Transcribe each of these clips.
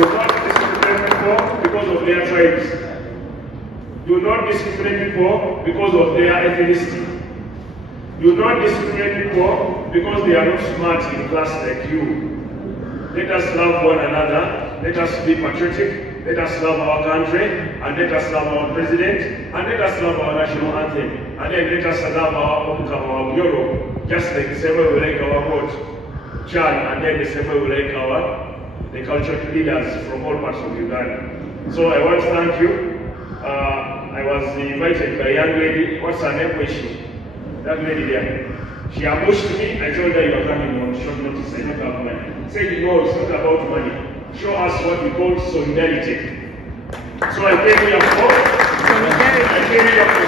Do not discriminate people because of their tribes. Do not discriminate people because of their ethnicity. Do not discriminate people because they are not smart in class like you. Let us love one another. Let us be patriotic. Let us love our country. And let us love our president. And let us love our national anthem. And then let us love our Banyoro. Just like the same way we like our vote. Chan, and then the same way we like the cultural leaders from all parts of Uganda. So I want to thank you. I was invited by a young lady. What's her name? That lady there. She ambushed me. I told her you are coming on short notice. I don't have money. Said no, it's not about money. Show us what we call solidarity. So I came here for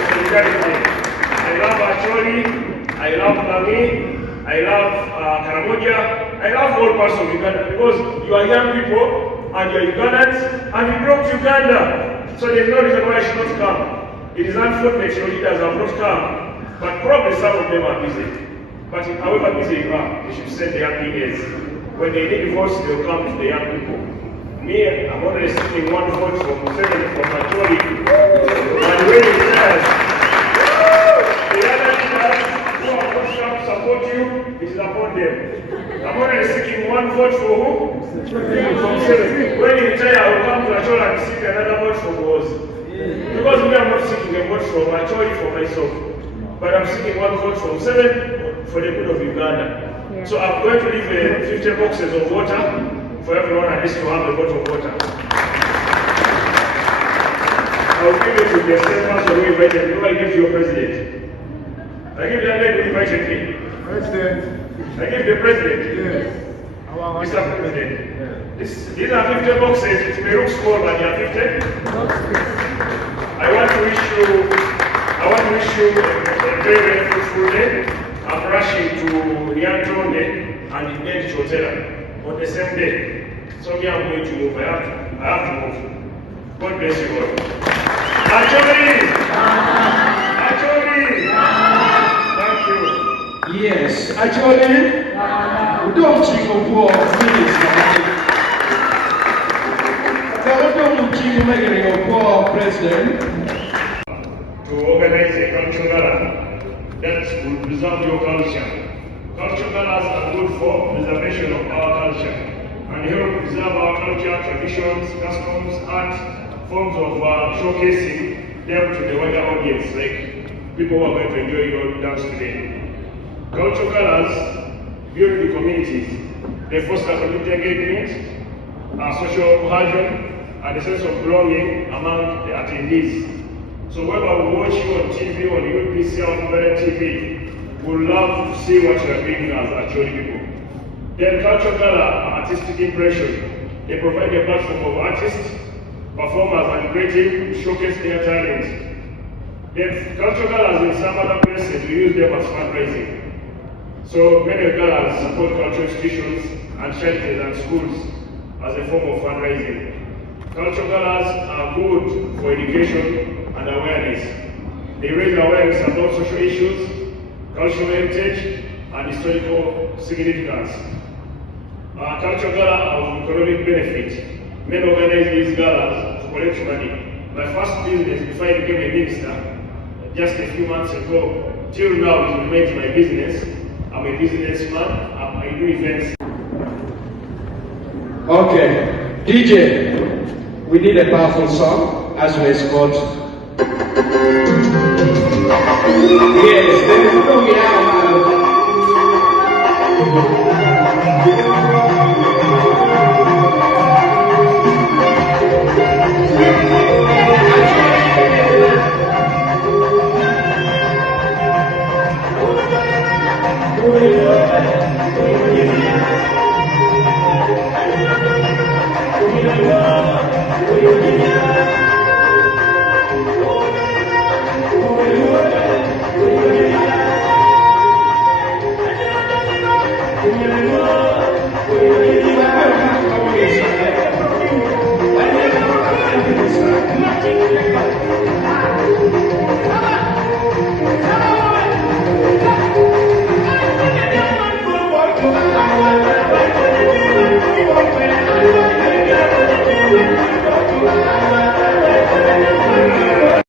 solidarity. I love Acholi. I love Nami. I love Karamoja. I love all parts of Uganda because you are young people and you are Ugandans and you brought Uganda. So there is no reason why I should not come. It is unfortunate your leaders have not come, but probably some of them are busy. But however busy you are, you should send the young PAs. When they need votes, they will come to the young people. Me, I'm only receiving one vote from Museveni from Acholi. And when he says, the other leaders who are not come to support you, it is upon them. I'm only seeking one vote for who? From Museveni. When you retire, I will come to Acholi and seek another vote from Muhoozi. Because me, I'm not seeking a vote from Acholi for myself. But I'm seeking one vote from Museveni for the good of Uganda. Yeah. So I'm going to leave 50 boxes of water for everyone at least to have a bottle of water. I'll give it to the same person who invited me. Who I give to your president? I give the lady who invited me. President. I give the president. Yes. Mr. President. Yes. These are 50 boxes. It may look small, but they are 50. I want to wish you a very, very fruitful day. I'm rushing to Nyantonde and then to Chotera on the same day. So me, I'm going to move. I have to move. God bless you all. Acholi! Acholi! Thank you. Yes, Acholi. We don't think of war, please. We don't think of war, President. To organize a cultural gala that will preserve your culture. Cultural galas are good for preservation of our culture and help preserve our culture, traditions, customs, art, forms of showcasing them to the wider audience, like people who are going to enjoy your dance today. Cultural galas build the communities. They foster community engagement, social cohesion, and a sense of belonging among the attendees. So whoever will watch you on TV, on UPC, on TV, would love to see what you are doing as Acholi people. Then Cultural Gala are artistic impression. They provide a platform of artists, performers and creative to showcase their talent. Then Cultural Galas in some other places, we use them as fundraising. So many galas support cultural institutions and shelters and schools as a form of fundraising. Cultural galas are good for education and awareness. They raise awareness about social issues, cultural heritage, and historical significance. Cultural gala of economic benefit. Men organize these galas to collect money. My first business before I became a minister, just a few months ago, till now it remains my business. I'm a businessman, I do events. Okay, DJ, we need a powerful song as we escort. Yes, there is no way out.